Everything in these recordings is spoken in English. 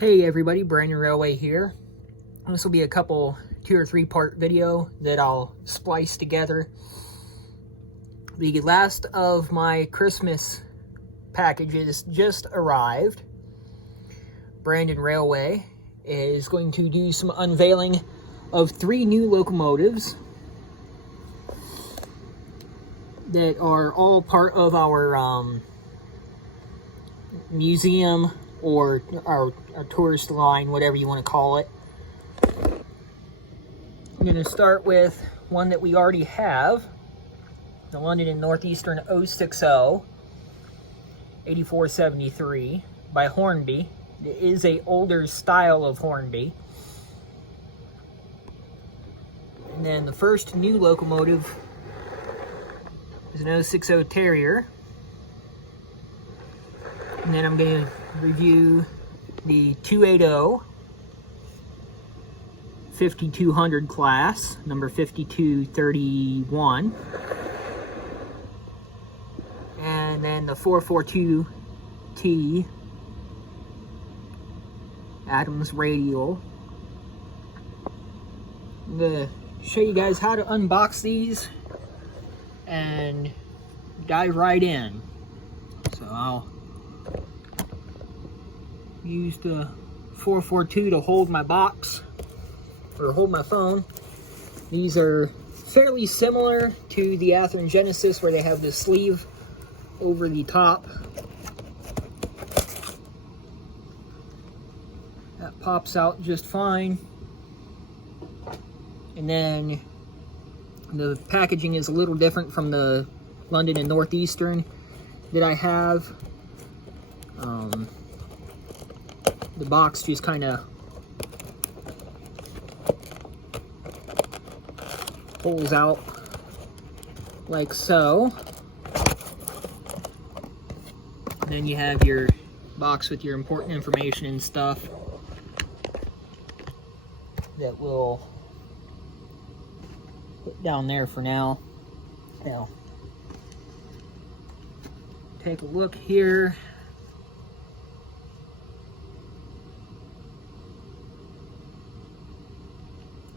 Hey everybody, Brandon Railway here. This will be a 2 or 3 part video that I'll splice together. The last of my Christmas packages just arrived. Brandon Railway is going to do some unveiling of 3 new locomotives that are all part of our museum or our tourist line, whatever you want to call it. I'm going to start with one that we already have, the London and Northeastern 060 8473 by Hornby. It is a older style of Hornby. And then the first new locomotive is an 060 Terrier. And then I'm going to review the 280 5200 class, number 5231. And then the 442T Adams Radial. I'm going to show you guys how to unbox these and dive right in. So I'll use the 442 to hold my box or hold my phone. These are fairly similar to the Athearn Genesis, where they have the sleeve over the top. That pops out just fine. And then the packaging is a little different from the London and Northeastern that I have. The box just kind of pulls out like so. And then you have your box with your important information and stuff that we'll put down there for now. Now, take a look here.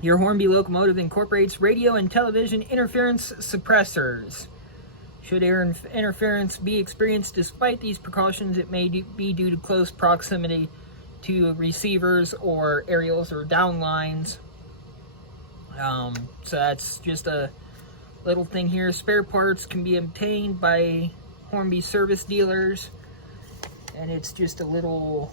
Your Hornby locomotive incorporates radio and television interference suppressors. Should interference be experienced despite these precautions, it may be due to close proximity to receivers or aerials or downlines. So that's just a little thing here. Spare parts can be obtained by Hornby service dealers, and it's just a little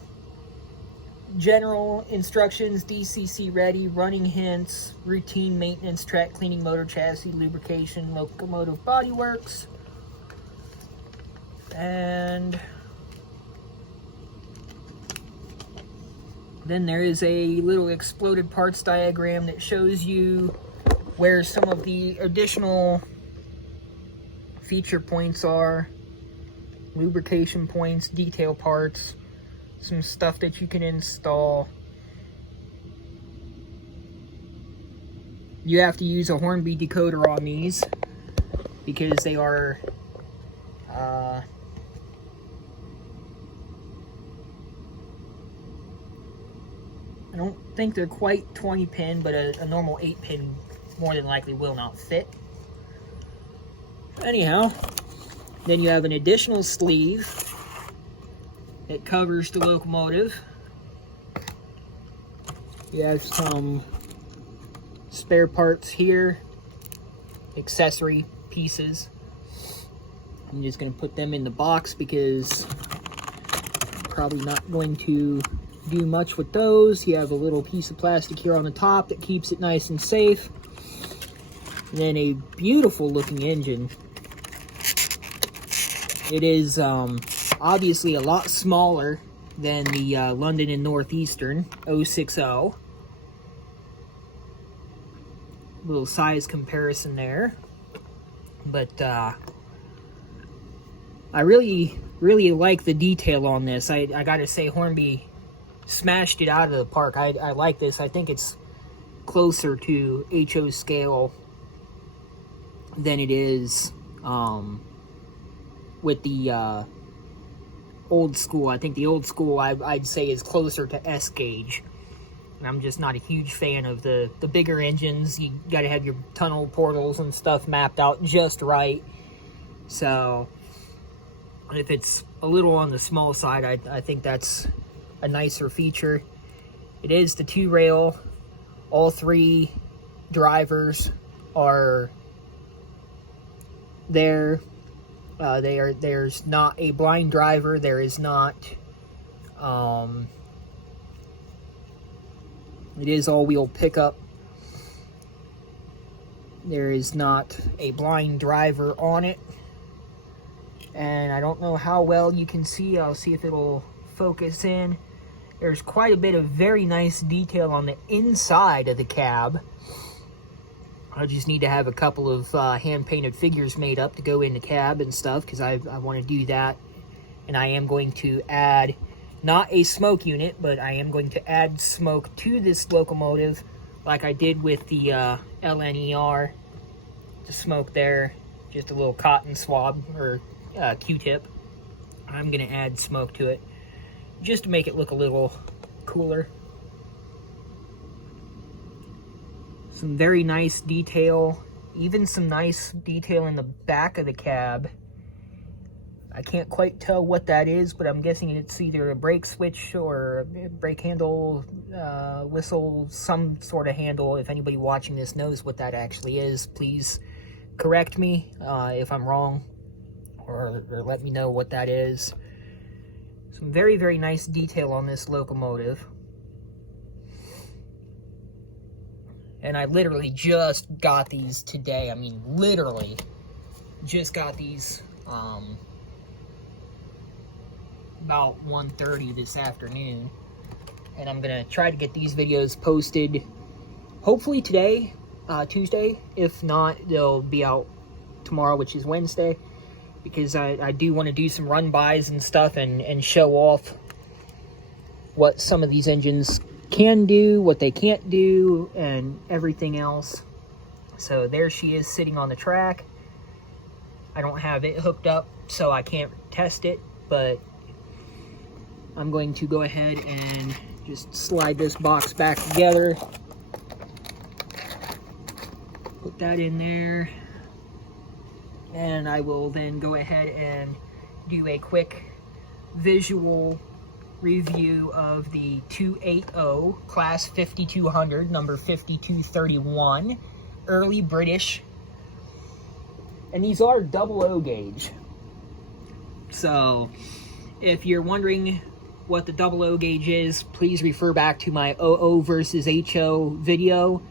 general instructions: DCC ready, running hints, routine maintenance, track cleaning, motor chassis, lubrication, locomotive bodyworks. And then there is a little exploded parts diagram that shows you where some of the additional feature points are, lubrication points, detail parts, some stuff that you can install. You have to use a Hornby decoder on these because they are I don't think they're quite 20 pin, but a normal 8 pin more than likely will not fit. Anyhow, then you have an additional sleeve that covers the locomotive. You have some spare parts here, accessory pieces. I'm just going to put them in the box because I'm probably not going to do much with those. You have a little piece of plastic here on the top that keeps it nice and safe. And then a beautiful looking engine. It is obviously a lot smaller than the London and Northeastern 060. Little size comparison there. But I really like the detail on this. I gotta say, Hornby smashed it out of the park. I like this. I think it's closer to HO scale than it is with the old school. I think the old school I'd say is closer to S gauge. And I'm just not a huge fan of the bigger engines. You got to have your tunnel portals and stuff mapped out just right. So if it's a little on the small side, I think that's a nicer feature. It is the 2-rail. All 3 drivers are there. There's not a blind driver. There is not. It is all-wheel pickup. There is not a blind driver on it. And I don't know how well you can see. I'll see if it'll focus in. There's quite a bit of very nice detail on the inside of the cab. I just need to have a couple of hand-painted figures made up to go in the cab and stuff, because I want to do that. And I am going to add, not a smoke unit, but I am going to add smoke to this locomotive, like I did with the LNER. The smoke there, just a little cotton swab, or Q-tip. I'm going to add smoke to it, just to make it look a little cooler. Some very nice detail, even some nice detail in the back of the cab. I can't quite tell what that is, but I'm guessing it's either a brake switch or a brake handle, whistle, some sort of handle. If anybody watching this knows what that actually is, please correct me if I'm wrong, or let me know what that is. Some very, very nice detail on this locomotive. And I literally just got these today. I mean, literally just got these about 1:30 this afternoon. And I'm going to try to get these videos posted hopefully today, Tuesday. If not, they'll be out tomorrow, which is Wednesday. Because I do want to do some run-bys and stuff and show off what some of these engines can do, what they can't do, and everything else. So there she is sitting on the track. I don't have it hooked up, so I can't test it, but I'm going to go ahead and just slide this box back together. Put that in there. And I will then go ahead and do a quick visual review of the 280 Class 5200, number 5231, early British. And these are double O gauge. So if you're wondering what the double O gauge is, please refer back to my OO versus HO video.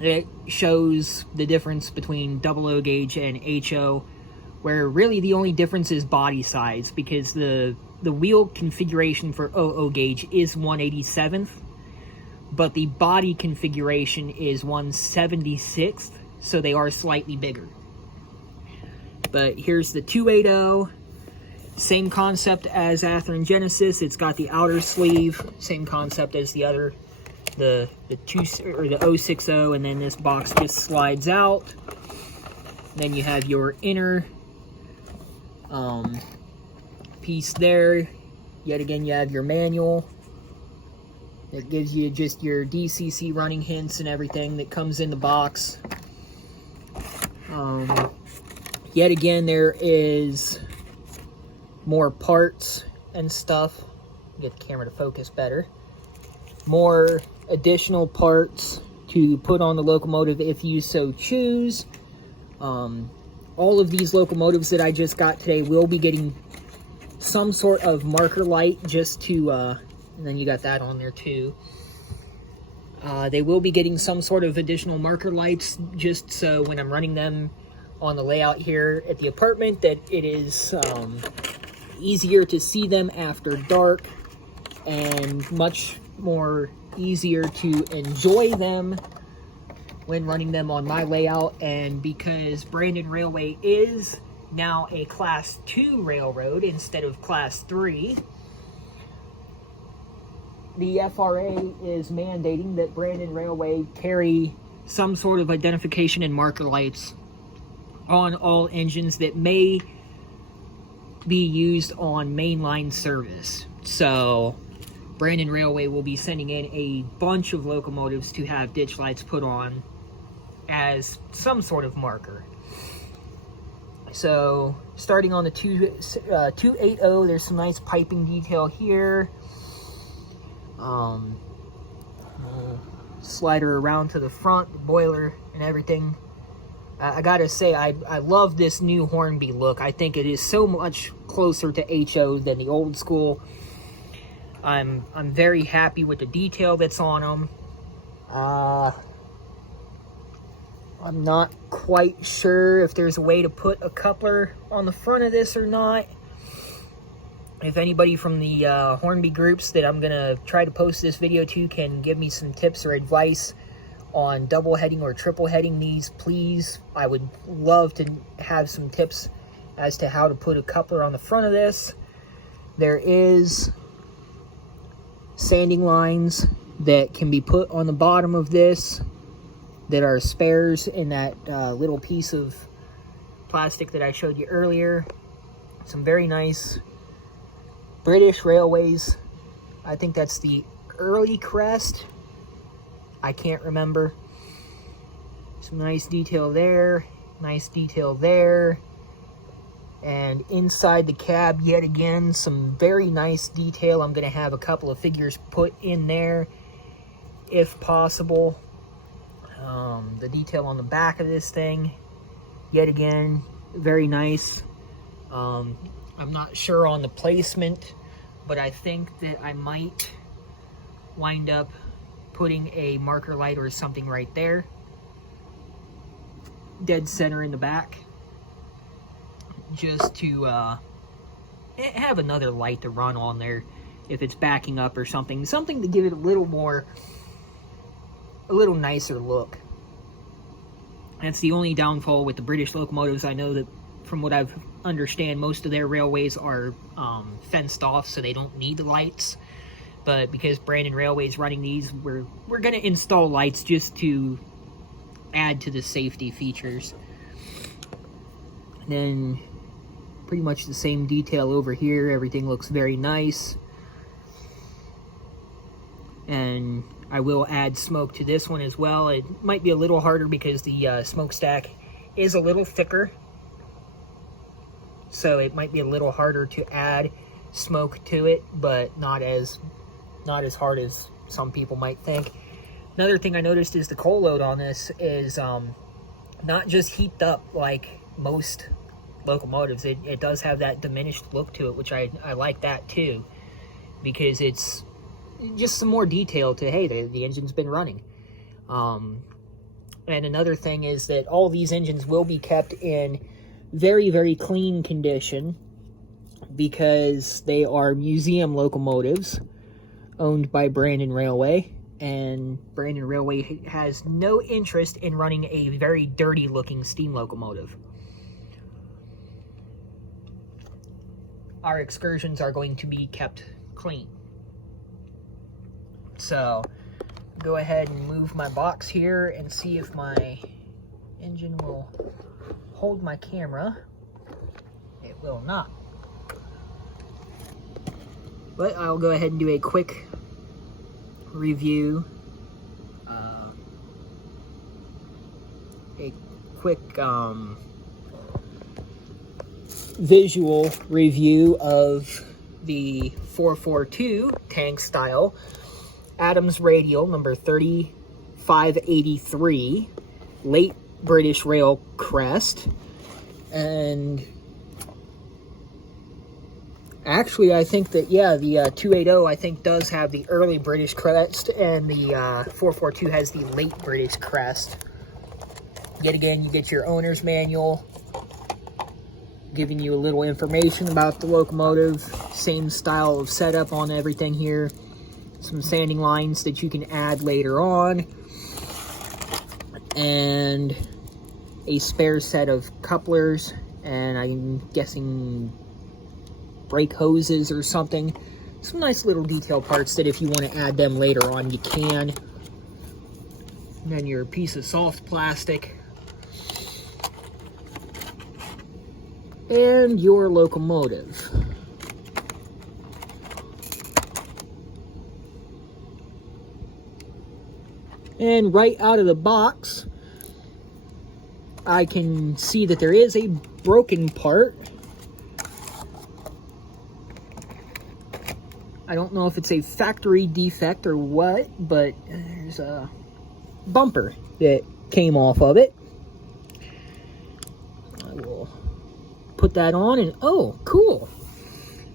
It shows the difference between double O gauge and HO, where really the only difference is body size, because the wheel configuration for OO gauge is 1/87th, but the body configuration is 1/76th, so they are slightly bigger. But here's the 280, same concept as Athearn Genesis. It's got the outer sleeve, same concept as the other, the 060, and then this box just slides out. Then you have your inner piece there. Yet again, you have your manual. It gives you just your DCC running hints and everything that comes in the box. Yet again, there is more parts and stuff. Get the camera to focus better. More additional parts to put on the locomotive if you so choose. All of these locomotives that I just got today will be getting some sort of marker light, just to, and then you got that on there too. They will be getting some sort of additional marker lights, just so when I'm running them on the layout here at the apartment, that it is easier to see them after dark, and much more easier to enjoy them when running them on my layout. And because Brandon Railway is now a Class 2 railroad instead of Class 3, the FRA is mandating that Brandon Railway carry some sort of identification and marker lights on all engines that may be used on mainline service. So Brandon Railway will be sending in a bunch of locomotives to have ditch lights put on as some sort of marker. So starting on the 280, there's some nice piping detail here. Slider around to the front, the boiler and everything. I gotta say, I love this new Hornby look. I think it is so much closer to HO than the old school. I'm very happy with the detail that's on them. I'm not quite sure if there's a way to put a coupler on the front of this or not. If anybody from the Hornby groups that I'm going to try to post this video to can give me some tips or advice on double heading or triple heading these, please. I would love to have some tips as to how to put a coupler on the front of this. There is sanding lines that can be put on the bottom of this that are spares in that little piece of plastic that I showed you earlier. Some very nice British Railways. I think that's the early crest. I can't remember. Some nice detail there. Nice detail there. And inside the cab, yet again, some very nice detail. I'm going to have a couple of figures put in there, if possible. The detail on the back of this thing, yet again, very nice. I'm not sure on the placement, but I think that I might wind up putting a marker light or something right there, dead center in the back, just to have another light to run on there if it's backing up or something to give it a little nicer look. That's the only downfall with the British locomotives. I know that from what I've understand, most of their railways are fenced off, so they don't need the lights. But because Brandon Railway is running these, we're going to install lights just to add to the safety features. And then pretty much the same detail over here. Everything looks very nice. And I will add smoke to this one as well. It might be a little harder because the smokestack is a little thicker. So it might be a little harder to add smoke to it, but not as hard as some people might think. Another thing I noticed is the coal load on this is not just heaped up like most locomotives. It does have that diminished look to it, which I like that too, because it's just some more detail to, hey, the engine's been running. And another thing is that all these engines will be kept in very, very clean condition because they are museum locomotives owned by Brandon Railway, and Brandon Railway has no interest in running a very dirty looking steam locomotive. Our excursions are going to be kept clean. So go ahead and move my box here and see if my engine will hold my camera. It will not. But I'll go ahead and do a quick review. A quick visual review of the 442 tank style Adams radial number 3583, late British Rail crest. And actually, I think that, yeah, the 280, I think, does have the early British crest, and the 442 has the late British crest. Yet again, you get your owner's manual, giving you a little information about the locomotive. Same style of setup on everything here. Some sanding lines that you can add later on. And a spare set of couplers, and I'm guessing brake hoses or something. Some nice little detail parts that if you want to add them later on, you can. And then your piece of soft plastic. and your locomotive. And right out of the box, I can see that there is a broken part. I don't know if it's a factory defect or what, but there's a bumper that came off of it. I will put that on, and oh, cool.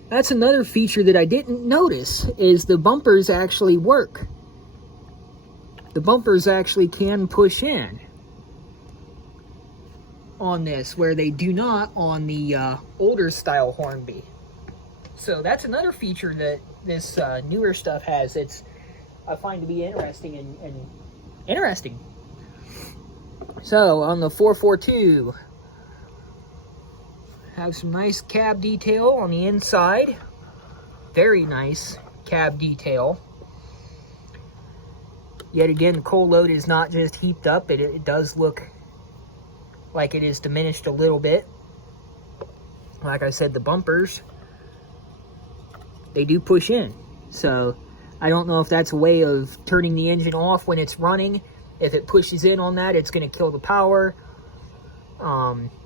That's another feature that I didn't notice, is the bumpers actually work. The bumpers actually can push in on this, where they do not on the older style Hornby. So that's another feature that this newer stuff has. I find to be interesting and interesting. So on the 442, have some nice cab detail on the inside. Very nice cab detail. Yet again, the coal load is not just heaped up. It does look like it is diminished a little bit. Like I said, the bumpers, they do push in. So I don't know if that's a way of turning the engine off when it's running. If it pushes in on that, it's going to kill the power.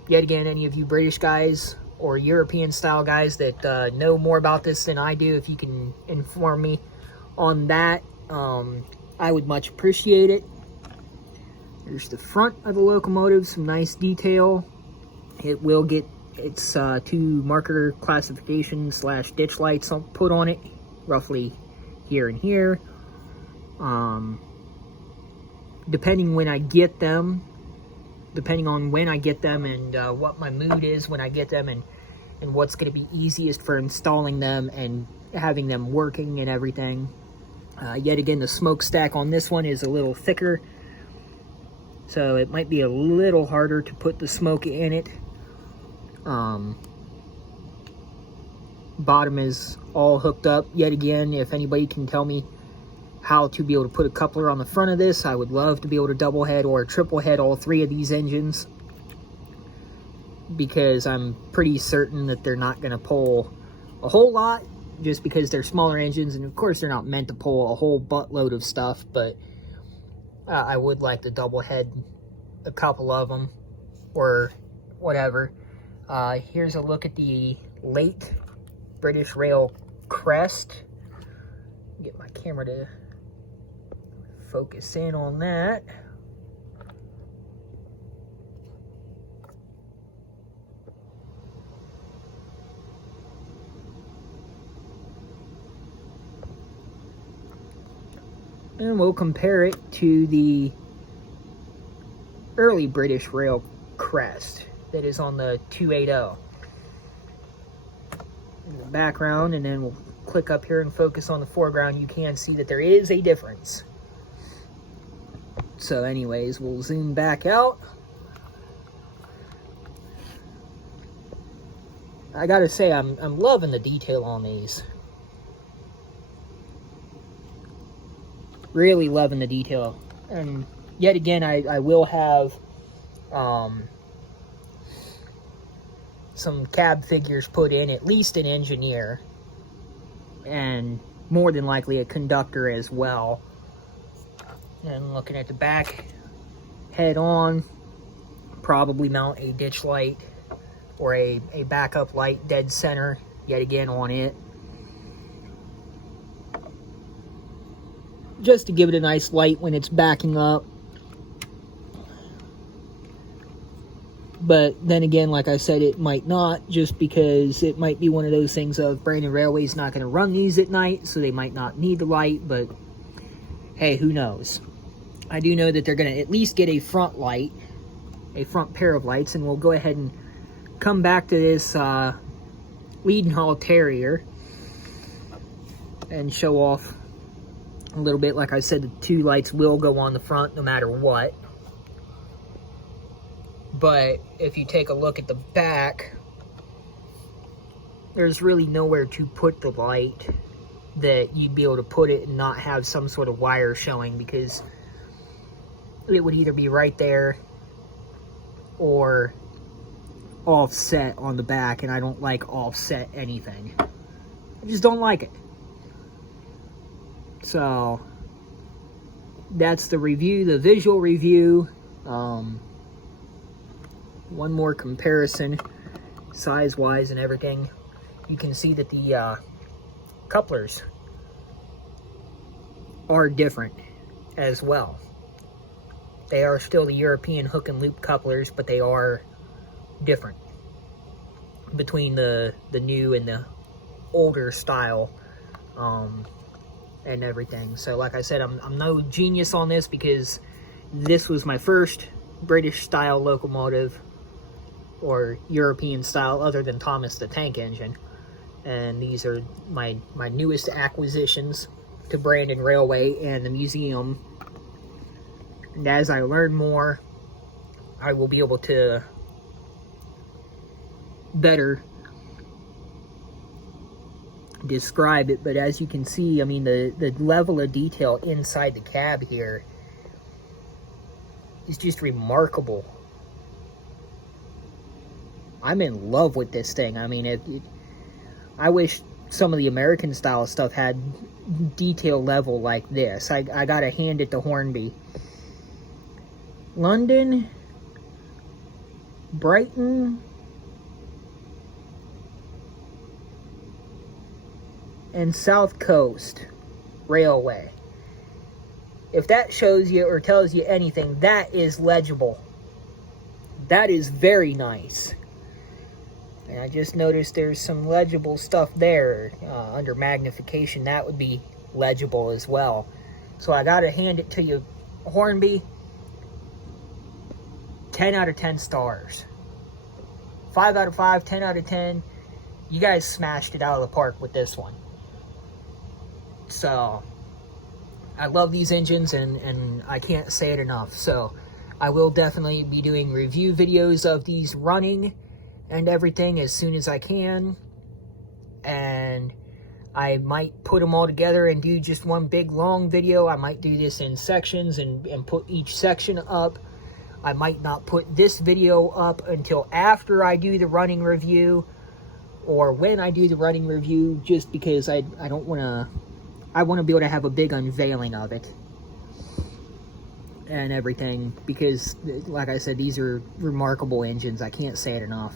Yet again, any of you British guys or European style guys that know more about this than I do, if you can inform me on that, I would much appreciate it. There's the front of the locomotive, some nice detail. It will get its two marker classification / ditch lights put on it, roughly here and here. Depending on when I get them and what my mood is when I get them, and what's going to be easiest for installing them and having them working and everything. Yet again, the smokestack on this one is a little thicker, so it might be a little harder to put the smoke in it. Bottom is all hooked up. Yet again, if anybody can tell me how to be able to put a coupler on the front of this, I would love to be able to double head or triple head all three of these engines, because I'm pretty certain that they're not going to pull a whole lot, just because they're smaller engines, and of course they're not meant to pull a whole buttload of stuff, but I would like to double head a couple of them or whatever. Here's a look at the late British Rail crest. Get my camera to focus in on that. And we'll compare it to the early British Rail crest that is on the 280. In the background, and then we'll click up here and focus on the foreground. You can see that there is a difference. So anyways, we'll zoom back out. I gotta say, I'm loving the detail on these. Really loving the detail. And yet again, I will have some cab figures put in, at least an engineer, and more than likely a conductor as well. And looking at the back, head on, probably mount a ditch light or a backup light dead center yet again on it, just to give it a nice light when it's backing up. But then again, like I said, it might not, just because it might be one of those things of Brandon Railway's not going to run these at night, so they might not need the light, but hey, who knows. I do know that they're going to at least get a front light, a front pair of lights, and we'll go ahead and come back to this Leadenhall Terrier and show off a little bit. Like I said, the two lights will go on the front no matter what. But if you take a look at the back, there's really nowhere to put the light that you'd be able to put it and not have some sort of wire showing, because it would either be right there or offset on the back, and I don't like offset anything. I just don't like it. So that's the review, the visual review. One more comparison, size-wise and everything. You can see that the couplers are different as well. They are still the European hook and loop couplers, but they are different between the new and the older style and everything. So like I said, I'm no genius on this because this was my first British style locomotive or European style other than Thomas the Tank Engine, and these are my newest acquisitions to Brandon Railway and the museum. And as I learn more, I will be able to better describe it. But as you can see, I mean, the level of detail inside the cab here is just remarkable. I'm in love with this thing. I mean, I wish some of the American style stuff had detail level like this. I gotta hand it to Hornby. London, Brighton, and South Coast Railway. If that shows you or tells you anything, that is legible. That is very nice. And I just noticed there's some legible stuff there under magnification. That would be legible as well. So I gotta hand it to you, Hornby. 10 out of 10 stars. 5 out of 5, 10 out of 10. You guys smashed it out of the park with this one. So I love these engines, and I can't say it enough. So I will definitely be doing review videos of these running and everything as soon as I can. And I might put them all together and do just one big long video. I might do this in sections and put each section up. I might not put this video up until after I do the running review, or when I do the running review, just because I don't want to. I want to be able to have a big unveiling of it and everything, because like I said, these are remarkable engines. I can't say it enough.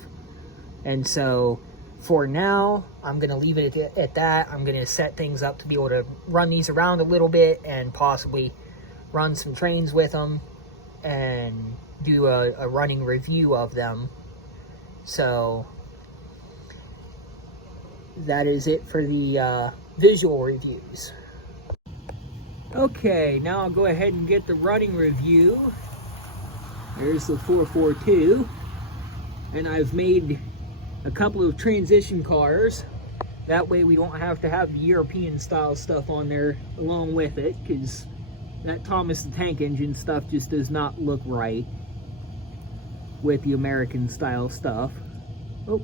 And so for now, I'm going to leave it at that. I'm going to set things up to be able to run these around a little bit and possibly run some trains with them and do a running review of them. So that is it for the visual reviews. Okay, now I'll go ahead and get the running review. There's the 442, and I've made a couple of transition cars. That way we don't have to have the European style stuff on there along with it, because that Thomas the Tank Engine stuff just does not look right with the American style stuff. Oh.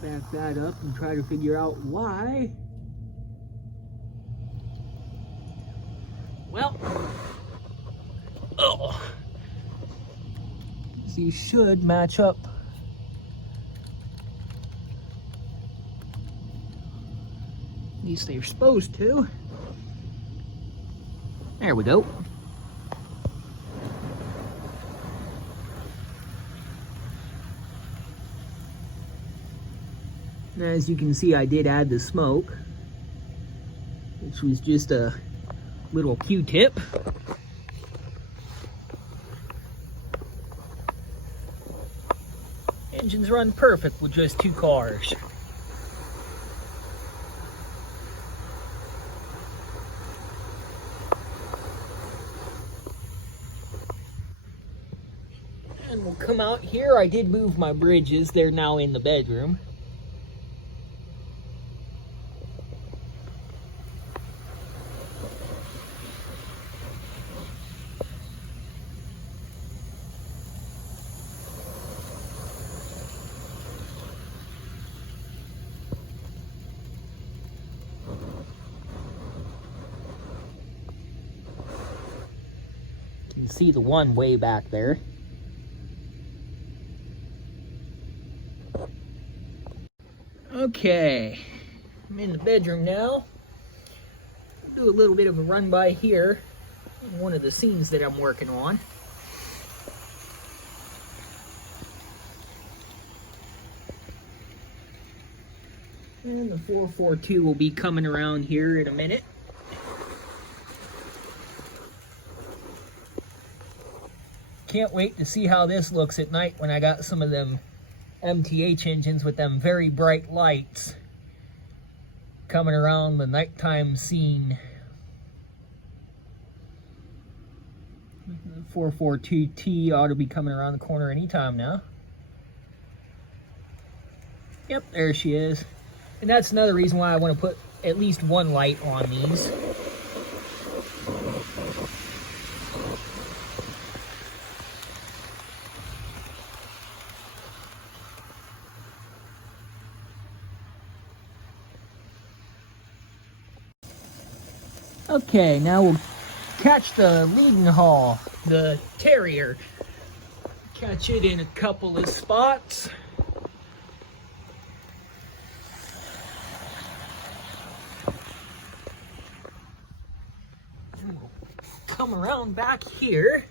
Back that up and try to figure out why. Well, these should match up. At least they're supposed to. There we go. As you can see, I did add the smoke, which was just a little Q-tip. Engines run perfect with just 2 cars. And we'll come out here. I did move my bridges. They're now in the bedroom. see the one way back there. Okay, I'm in the bedroom now. Do a little bit of a run by here in one of the scenes that I'm working on. And the 442 will be coming around here in a minute. Can't wait to see how this looks at night when I got some of them MTH engines with them very bright lights coming around the nighttime scene. 442T ought to be coming around the corner anytime now. Yep, there she is. And that's another reason why I want to put at least one light on these. Okay, now we'll catch the leading haul, the Terrier. Catch it in a couple of spots. Come around back here.